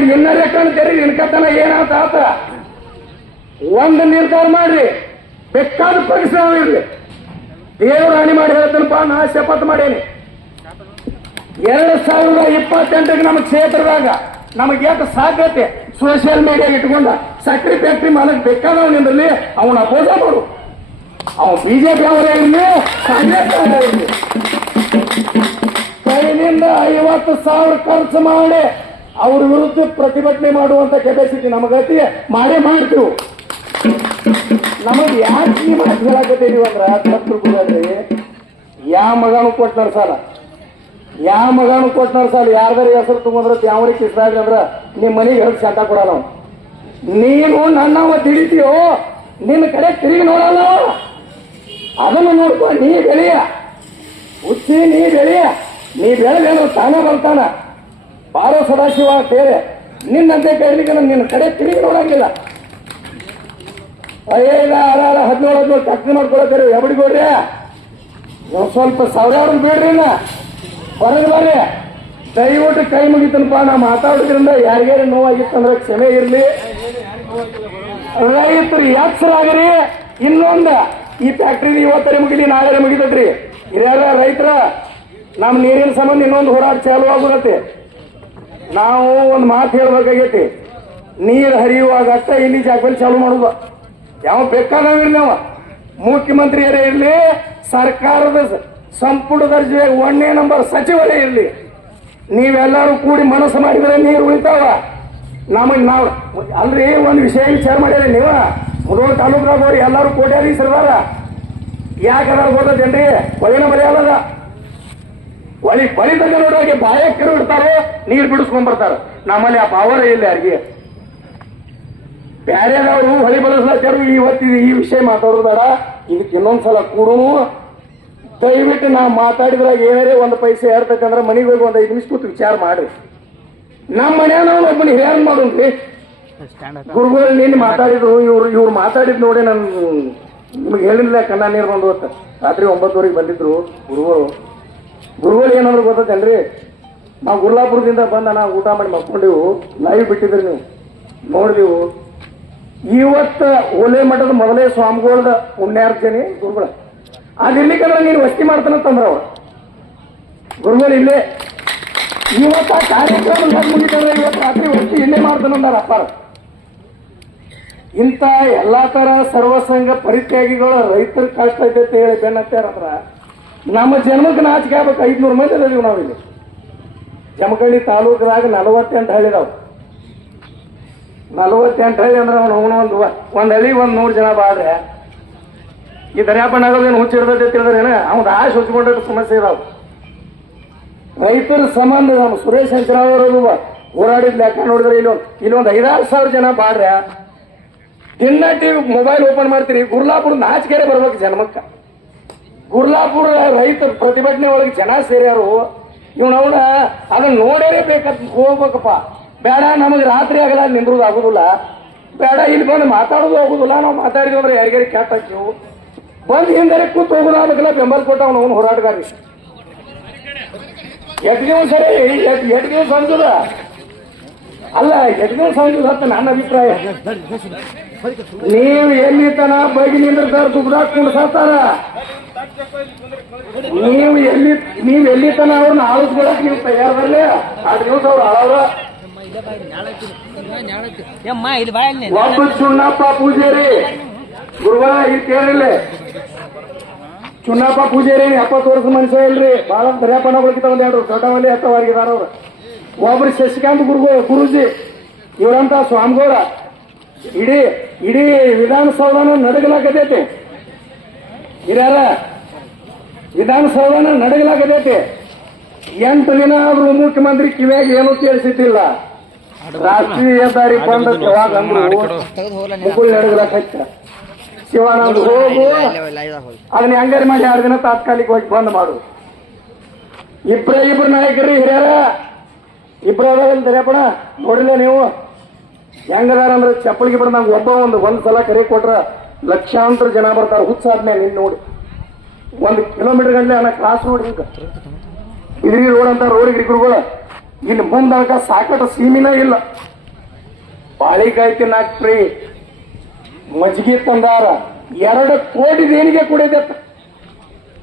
ಯಾರು ಇನ್ನರೇ ಕಾಣ್ತೀರಿ ನಿನ್ಕತನ ಏನಾತ ಆತ? ಒಂದು ನಿರ್ಧಾರ ಮಾಡ್ರಿ. ಬೇಕಾದ ಪರಿಸರ ಇರ್ಲಿ. ದೇವರು ಹಾನಿ ಮಾಡಿ ಹೇಳ್ತೇನಪ್ಪ ನಾ ಶಪಥ ಮಾಡೇನಿ. ಎರಡು ಸಾವಿರದ ಇಪ್ಪತ್ತೆಂಟಕ್ಕೆ ನಮ್ಮ ಕ್ಷೇತ್ರದಾಗ ನಮಗೆ ಯಾಕೆ ಸಾಧ್ಯತೆ? ಸೋಷಿಯಲ್ ಮೀಡಿಯಾ ಇಟ್ಕೊಂಡ ಸಕ್ರಿ ಫ್ಯಾಕ್ಟ್ರಿ ಮಾಲಕ್ ಬೇಕಾದವ ನಿಂದ್ರಲ್ಲಿ, ಅವನ ಅಪೋಸ ಮಾಡು. ಅವ ಬಿಜೆಪಿ ಅವರೇ ಇರಲಿ, ಕಾಂಗ್ರೆಸ್ ಕೈನಿಂದ ಐವತ್ತು ಸಾವಿರ ಖರ್ಚು ಮಾಡಿ ಅವ್ರ ವಿರುದ್ಧ ಪ್ರತಿಭಟನೆ ಮಾಡುವಂತ ಕೆಪಾಸಿಟಿ ನಮಗತಿ ಮಾಡೇ ಮಾಡ್ತೀವಿ. ನಮಗೆ ಯಾಕೆ ಈ ಮಾತು ಹೇಳಕತ್ತೀವಿ ಅಂದ್ರ ಯಾವ ಮಗನು ಕೊಟ್ಟಾರ ಸಾಲ? ಯಾ ಮಗನು ಕೊಟ್ಟಾರ ಸಾಲ? ಯಾರ್ದಾರ ಹೆಸರು ತುಂಬಿದ್ರೆ ಯಾವ್ರಿಗೆ ಕಿಸ್ತಾಗ ಅಂದ್ರ ನಿಮ್ ಮನೆಗೆ ಹೇಳಿ ಶಾಂತ ಕೊಡಲ್ಲ ನಾವು ನೀನು ನನ್ನ ತಿಳಿತೀಯೋ? ನಿನ್ನ ಕಡೆ ತಿರುಗಿ ನೋಡಲ್ಲ. ಅದನ್ನು ನೋಡ್ಕೊ, ನೀ ಬೆಳೆಯ. ಹುಚ್ಚಿ, ನೀ ಬೆಳೆಯ. ನೀ ಬೆಳೆದೇನು ತಾನೇ ಬರ್ತಾನ. ಬಾರೋ ಸದಾಶಿವ ಬೇರೆ ನಿನ್ನಂತೆ ಕೇಳಲಿಕ್ಕೆ ನಿನ್ನ ಕಡೆ ತಿರುಗಿ ನೋಡಂಗಿಲ್ಲ. ಐದ ಆರ ಆರ ಹದಿನೇಳು ಹದಿನೇಳು ಕಟ್ಟಿ ಮಾಡ್ಕೊಳತ್ತೀರಿ ಎಬಡಿಗೋಡ್ರಿ ಬಿಡ್ರಿ ಸ್ವಲ್ಪ ಸಾವಿರಾರು ಬೇಡ್ರಿ ನಾ ಹೊರಗೆ ಬರ್ರಿ. ದಯವಿಟ್ಟು ಕೈ ಮುಗಿತನಪ್ಪ, ನಾ ಮಾತಾಡೋದ್ರಿಂದ ಯಾರಿಗಾರು ನೋವಾಗಿತ್ತಂದ್ರೆ ಕ್ಷಮೆ ಇರಲಿ. ರೈತರು ಎಚ್ಚರಾಗ್ರಿ. ಇನ್ನೊಂದು, ಈ ಫ್ಯಾಕ್ಟ್ರಿ ಇವತ್ತರೆ ಮುಗಿಲಿ ನಾಳೆ ಮುಗಿತೈತ್ರಿ. ಹಿರಿಯರ, ರೈತರ ನಮ್ಮ ನೀರಿನ ಸಂಬಂಧ ಇನ್ನೊಂದು ಹೋರಾಟ ಚಾಲು ಆಗುತ್ತೈತಿ. ನಾವು ಒಂದು ಮಾತು ಹೇಳ್ಬೇಕಾಗೈತಿ. ನೀರು ಹರಿಯುವಾಗ ಅಷ್ಟೇ ಇಲ್ಲಿ ಜಾಗದಲ್ಲಿ ಚಾಲು ಮಾಡುದ. ಯಾವ ಬೇಕಾದವಿರ್ಲಿ ನಾವು ಮುಖ್ಯಮಂತ್ರಿಯರೇ ಇರಲಿ, ಸರ್ಕಾರದ ಸಂಪುಟ ದರ್ಜೆ ಒಂದನೇ ನಂಬರ್ ಸಚಿವರೇ ಇರಲಿ. ನೀವೆಲ್ಲರೂ ಕೂಡಿ ಮನಸ್ಸು ಮಾಡಿದ್ರೆ ನೀರು ಉಳಿತಾವ. ನಮಗೆ ನಾವು ಅಲ್ರಿ, ಒಂದು ವಿಷಯ ವಿಚಾರ ಮಾಡ್ಯಾರ ನೀವ? ಮುದೋಳ ತಾಲೂಕ್ನಾಗ ಅವ್ರು ಎಲ್ಲರೂ ಕೋಟ್ಯಾಧೀಶರದಾರ. ಯಾಕದಾರ ಗೊತ್ತೇನ್ರಿ ಒಳ್ಳೆ ಮರ್ಯಾದದ. ಒಳಿ ಬಳಿ ತಗ ಬಾಯ ಕಿರು ಇಡ್ತಾರೆ ನೀರು ಬಿಡಿಸ್ಕೊಂಡ್ ಬರ್ತಾರೆ ನಮ್ಮಲ್ಲಿ ಆ ಪವರ್ ಇಲ್ಲ ಯಾರಿಗೆ. ಬ್ಯಾರೆದವರು ಹೊಳಿ ಬಳಸ್ಲಾಚಾರು ಇವತ್ತು ಈ ವಿಷಯ ಮಾತಾಡೋದು ಬೇಡ. ಇದಕ್ಕೆ ಇನ್ನೊಂದ್ಸಲ ಕೂಡ ದಯವಿಟ್ಟು ನಾವು ಮಾತಾಡಿದ್ರಾಗ ಏನೇ ಒಂದು ಪೈಸೆ ಏರ್ತೈತೆ ಅಂದ್ರೆ ಮನೆಗೆ ಹೋಗಿ ಒಂದು ಐದು ನಿಮಿಷ ಕೂತು ವಿಚಾರ ಮಾಡ್ರಿ. ನಮ್ಮ ಮನೆಯವ್ರು ಒಬ್ಬನ ಹಿರಿಯನ್ ಮಾಡೋನ್ರಿ ಗುರುಗಳು ನಿನ್ನೆ ಮಾತಾಡಿದ್ರು, ಇವ್ರು ಇವ್ರು ಮಾತಾಡಿದ್ ನೋಡಿ ನಾನು ನಿಮ್ಗೆ ಹೇಳಿಲ್ಲ ಕಣ್ಣ ನೀರು ಬಂದು ರಾತ್ರಿ ಒಂಬತ್ತುವರೆಗೆ ಬಂದಿದ್ರು ಗುರುಗಳು. ಗುರುಗಳು ಏನಾದ್ರು ಗೊತ್ತೇನ್ರಿ ನಾವು ಗುರ್ಲಾಪುರದಿಂದ ಬಂದ ನಾವು ಊಟ ಮಾಡಿ ಮಕ್ಕೊಂಡೆವು ಲೈವ್ ಬಿಟ್ಟಿದ್ರಿ ನೀವು. ನೋಡಿದೆವು ಇವತ್ತ ಓಲೆ ಮಠದ ಮೊದಲೇ ಸ್ವಾಮಿಗಳದ ಪುಣ್ಯಾರ್ಚನೆ ಗುರುಗಳ. ಅದಿರ್ಲಿಕ್ಕಂದ್ರೆ ನೀನು ವಸ್ತಿ ಮಾಡ್ತಾನಂತಂದ್ರ ಅವ್ರು. ಗುರುಗಳು ಇಲ್ಲೇ. ಇವತ್ತ ಕಾರ್ಯಕ್ರಮ ಮುಗಿತಂದ್ರೆ ಇವತ್ತು ರಾತ್ರಿ ವಸ್ತಿ ಇಲ್ಲೇ ಮಾಡ್ತಾನಂದಾರ ಅಪ್ಪಾರ. ಇಂಥ ಎಲ್ಲಾ ತರ ಸರ್ವಸಂಘ ಪರಿತ್ಯಾಗಿಗಳು ರೈತರ ಕಷ್ಟ ಐತೆ ಹೇಳಿ ಬೆನ್ನತ್ತಾರಂದ್ರ ನಮ್ಮ ಜನ್ಮಕ್ಕೆ ನಾಚಿಕೆ ಆಗ್ಬೇಕು. ಐದ್ನೂರು ಮಂದಿ ಅದೀವಿ ನಾವಿಲ್ಲಿ. ಜಮಖಂಡಿ ತಾಲೂಕದಾಗ ನಲವತ್ತೆಂಟು ಹಳ್ಳಿದಾವ್ ನಲವತ್ತೆಂಟು ಹಳ್ಳಿ ಅಂದ್ರೆ ಅವನು ಅವನು ಒಂದು ಒಂದು ಹಳ್ಳಿ, ಒಂದ್ ನೂರು ಜನ ಬಾದ್ರೆ ಈ ದರ್ಯಾಪಣ್ಣಾಗೋದೇನು ಹುಚ್ಚಿಡ್ದೈತೆ ತಿಳಿದ್ರೇನ ಅವ್ನು ಆಶ್ ಹುಚ್ಚಿಕೊಂಡ ಸಮಸ್ಯೆ ಇದಾವ. ರೈತರ ಸಂಬಂಧ ನಮ್ಮ ಸುರೇಶ್ ಅವರು ಹೋರಾಡಿದ ಲೆಕ್ಕ ನೋಡಿದ್ರೆ ಇಲ್ಲೊಂದು ಇಲ್ಲೊಂದು ಐದಾರು ಸಾವಿರ ಜನ ಬಾಡ್ರೆ ದಿನ ಟಿವಿ ಮೊಬೈಲ್ ಓಪನ್ ಮಾಡ್ತೀರಿ ಗುರ್ಲಾಪುರ ನಾಚಿಕೆರೆ ಬರ್ಬೇಕು ಜನ್ಮಕ್ಕ. ಗುರ್ಲಾಪುರ ರೈತ ಪ್ರತಿಭಟನೆ ಒಳಗೆ ಜನ ಸೇರ್ಯಾರು. ಇವನವನ ಅದನ್ನ ನೋಡೇನೆ ಬೇಕಂತ ಹೋಗ್ಬೇಕಪ್ಪ. ಬೇಡ ನಮಗೆ ರಾತ್ರಿ ಆಗಲ್ಲ ನಿಂದ್ರದು ಆಗುದಿಲ್ಲ. ಬೇಡ ಇಲ್ಲಿ ಬಂದು ಮಾತಾಡೋದು ಆಗುದಿಲ್ಲ. ನಾವು ಮಾತಾಡಿದ್ವಿ ಅಂದ್ರೆ ಯಾರಿಗಾರಿ ಕೆಟ್ಟ ಹಾಕಿವು ಬಂದು ಹಿಂದೆ ಕೂತ್ ಹೋಗೋದು ಅದಕ್ಕೆಲ್ಲ ಬೆಂಬಲ ಕೊಟ್ಟ ಅವನು ಹೋರಾಟಗಾರಿ ಎಟ್ ದಿವಸ ಎಟ್ ದಿವಸ ಅಂಜದ? ಅಲ್ಲ ಎಟ್ ದಿವಸ ಅಂಜುದ ಅಂತ ನನ್ನ ಅಭಿಪ್ರಾಯ. ನೀವು ಎಲ್ಲಿ ತನ ಬೈಗಿ ನಿಂದಿರ್ತಾರ ದುಡ್ಡಾಕ್ ಕುಣಿಸಾತಾರ ನೀವು ಎಲ್ಲಿ ನೀವು ಎಲ್ಲಿ ತನ ಅವ್ರನ್ನ ಆಳಿಸ್ಕೊಳಕ್ ನೀವು ತಯಾರದಲ್ಲೇ ಆ ದಿವಸ ಅವ್ರು ಆಳವ್ರ ಒಬ್ಬ ಚುನ್ನಪ್ಪ ಪೂಜಾರಿ. ಗುರುಗಳ, ಇಲ್ಲಿ ಕೇಳಿಲ್ಲ ಚುನ್ನಪ್ಪ ಪೂಜಾರಿ ಎಪ್ಪತ್ತು ವರ್ಷ ಮನುಷ್ಯ ಇಲ್ರಿ. ಬಹಳ ದರ್ಯಾಪಣಗಳಿಗಿಂತ ಒಂದ್ ಎರಡು ದೊಡ್ಡವಲ್ಲಿ ಎತ್ತವಾಗಿದಾರ ಅವ್ರು. ಒಬ್ರು ಶಶಿಕಾಂತ್ ಗುರು ಗುರುಜಿ, ಇವರಂತ ಸ್ವಾಮಿಗೌಡ. ಇಡೀ ಇಡೀ ವಿಧಾನಸೌಧನ ನಡಗಲಾಗತೈತಿ. ಹಿರಿಯರ ವಿಧಾನಸೌಧನ ನಡಗಲಾಗತೈತಿ ಎಂಟು ದಿನ ಆದ್ರೂ ಮುಖ್ಯಮಂತ್ರಿ ಕಿವಿಯಾಗ ಏನೂ ಕೇಳಿಸಿದ್ದಿಲ್ಲ ರಾಷ್ಟ್ರೀಯ ಹೆದ್ದಾರಿ ಬಂದ ಯಾವಾಗ ಮುಗುಳ್ ಶಿವಾನಂದ ಹೋಗು. ಅದನ್ನ ಹೆಂಗಾರಿ ಮಾಡಿ ಎರಡು ದಿನ ತಾತ್ಕಾಲಿಕವಾಗಿ ಬಂದ್ ಮಾಡು. ಇಬ್ರ ಇಬ್ರು ನಾಯಕರು ಹಿರಿಯರ. ಇಬ್ರ ದರ್ಯಾಪಣ ನೋಡಿಲ್ಲ ನೀವು? ಹೆಂಗದಾರ ಅಂದ್ರೆ ಚಪ್ಪಳಿಗೆ ನಮ್ಗೆ ಒಬ್ಬ ಒಂದು ಒಂದ್ ಸಲ ಕರೆ ಕೊಟ್ರ ಲಕ್ಷಾಂತರ ಜನ ಬರ್ತಾರ. ಹುಚ್ಚಾದ್ಮೇಲೆ ನಿನ್ ನೋಡಿ. ಒಂದು ಕಿಲೋಮೀಟರ್ ಗಂಟೆ ಅನ್ನ ಕ್ರಾಸ್ ರೋಡ್ ಹಿಂಗ ರೋಡ್ ಅಂತ ರೋಡ್ ಗಿಡಗಳು ಇಲ್ಲಿ ಮುಂದಾಗ ಸಾಕಷ್ಟು ಸೀಮಿನ ಇಲ್ಲ. ಬಾಳಿಕಾಯಿ ತಿನ್ನಾಕ್ರಿ ಮಜ್ಜಿಗೆ ಮಜ್ಗಿ ತಂದಾರ ಎರಡು ಕೋಟಿ ದೇಣಿಗೆ ಕುಡಿದತ್ತ